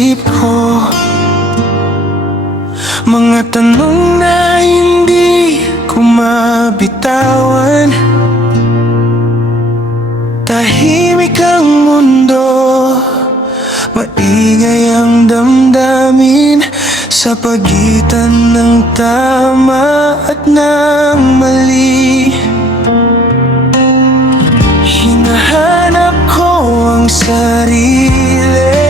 isip ko, mga tanong na hindi ko mabitawan. Tahimik ang mundo, maingay ang damdamin, sa pagitan ng tama at ng mali. Hinahanap ko ang sarili,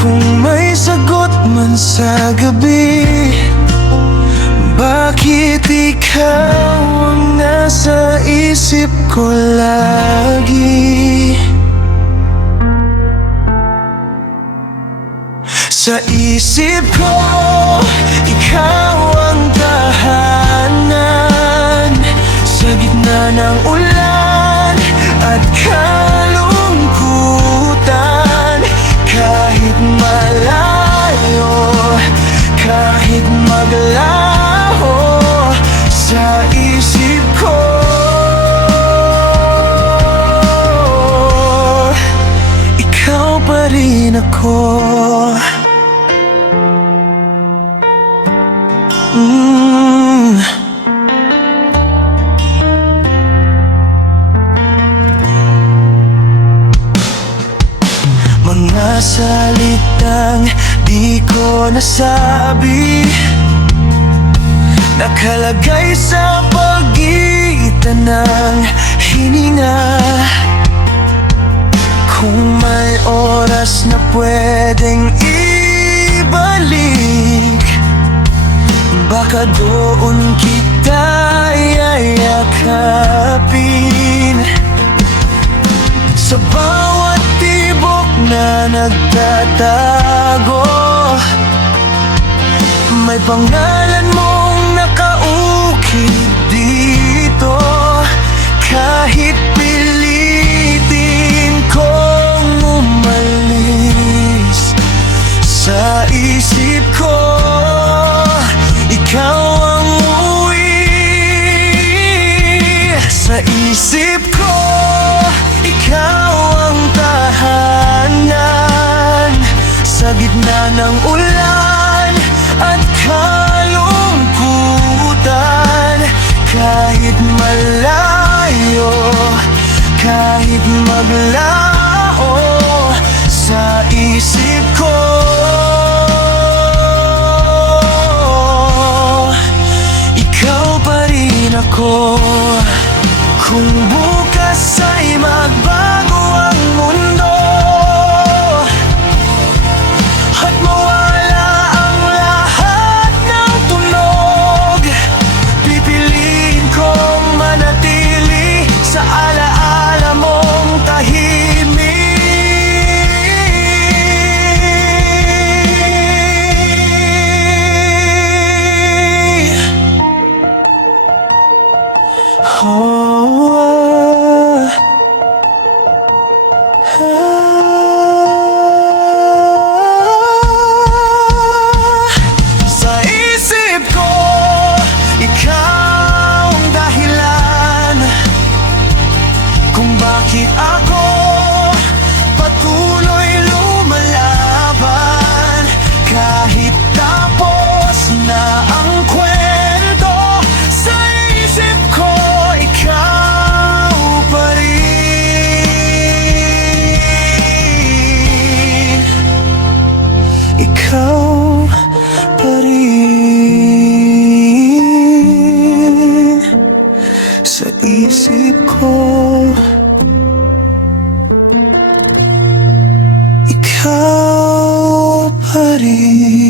kung may sagot man sa gabi. Bakit ikaw ang nasa isip ko lagi? Sa isip ko, ikaw ang tahanan, sa gitna ng ulan at kalungkutan. Kahit malayo, kahit maglaho, sa isip ko, ikaw pa rin ako. Mga salitang di ko nasabi, nakalagay sa pagitan ng hininga. Kung may oras na pwedeng ibalik, baka doon kita yayakapin. Sa bawat tibok na nagtatago, may pangalan mong nakaukit dito. Kahit pilitin kong umalis, sa isip ko, ikaw ang uwi. Sa isip ko, ikaw ang tahanan, sa gitna ng ulan at kalungkutan. Kahit malayo, kahit maglaho, sa isip ko, ikaw pa rin ako. Kung bukas ay magbago ang mundo at mawala ang lahat ng tunog, pipiliin kong manatili sa alaala mong tahimik. Sa isip ko, ikaw ang dahilan kung bakit ako patuloy lumalaban. Kahit tapos na ang kwento, sa isip ko, ikaw pa rin. Ikaw pa rin. Sa isip ko, ikaw pa rin.